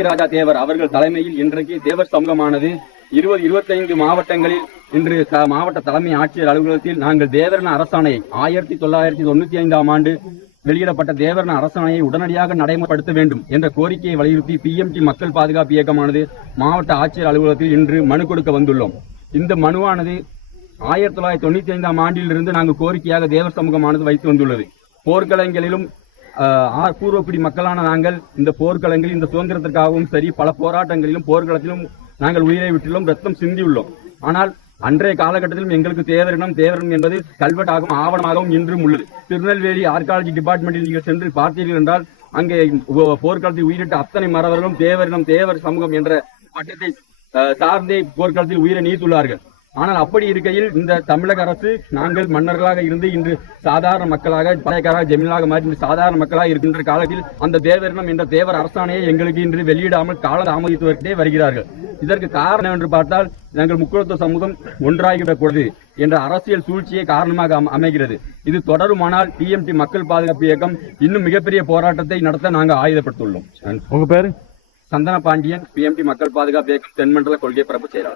பாக்கியராஜா தேவர் அவர்கள் தலைமையில் இன்றைக்கு தேவர் சமூகமானது 25 மாவட்டங்களில் இன்று மாவட்ட தலைமை ஆட்சியர் அலுவலகத்தில் நாங்கள் தேவரின் அரசாணையை 1995ஆம் ஆண்டு வெளியிடப்பட்ட தேவரின் அரசாணையை உடனடியாக நடைமுறைப்படுத்த வேண்டும் என்ற கோரிக்கையை வலியுறுத்தி PMT மக்கள் பாதுகாப்பு இயக்கமானது மாவட்ட ஆட்சியர் அலுவலகத்தில் இன்று மனு கொடுக்க வந்துள்ளோம். இந்த மனுவானது 1995ஆம் ஆண்டிலிருந்து நாங்கள் கோரிக்கையாக தேவர் சமூகமானது வைத்து வந்துள்ளது. போர்க்களங்களிலும் பூர்வக்குடி மக்களான நாங்கள் இந்த போர்க்களங்களில் இந்த சுதந்திரத்திற்காகவும் சரி பல போராட்டங்களிலும் போர்க்களத்திலும் நாங்கள் உயிரை விட்டுள்ளோம், ரத்தம் சிந்தியுள்ளோம். ஆனால் அன்றைய காலகட்டத்திலும் எங்களுக்கு தேவரினம் என்பது கல்வெட்டாகவும் ஆவணமாகவும் இன்றும் உள்ளது. திருநெல்வேலி ஆர்காலஜி டிபார்ட்மெண்டில் நீங்கள் சென்று பார்த்தீர்கள் என்றால் அங்கே போர்க்களத்தில் உயிரிட்ட அத்தனை மறவர்களும் தேவர் சமூகம் என்ற பட்டத்தை சார்ந்தே போர்க்களத்தில் உயிரை நீத்துள்ளார்கள். ஆனால் அப்படி இருக்கையில் இந்த தமிழக அரசு நாங்கள் மன்னர்களாக இருந்து இன்று சாதாரண மக்களாக பழையக்காராக ஜமீனாக மாறி சாதாரண மக்களாக இருக்கின்ற காலத்தில் அந்த தேவரினம் என்ற தேவர் அரசாணையை எங்களுக்கு இன்று வெளியிடாமல் கால தாமதித்துவதே வருகிறார்கள். இதற்கு காரணம் என்று பார்த்தால் நாங்கள் முக்குளத்துவ சமூகம் ஒன்றாகிவிடக்கூடாது என்ற அரசியல் சூழ்ச்சியை காரணமாக அமைகிறது. இது தொடருமானால் PMT மக்கள் பாதுகாப்பு இயக்கம் இன்னும் மிகப்பெரிய போராட்டத்தை நடத்த நாங்கள் ஆயுதப்படுத்தியுள்ளோம். உங்க பேரு? சந்தன பாண்டியன், PMT மக்கள் பாதுகாப்பு இயக்கம் தென்மண்டல கொள்கை பரப்பு செயலாளர்.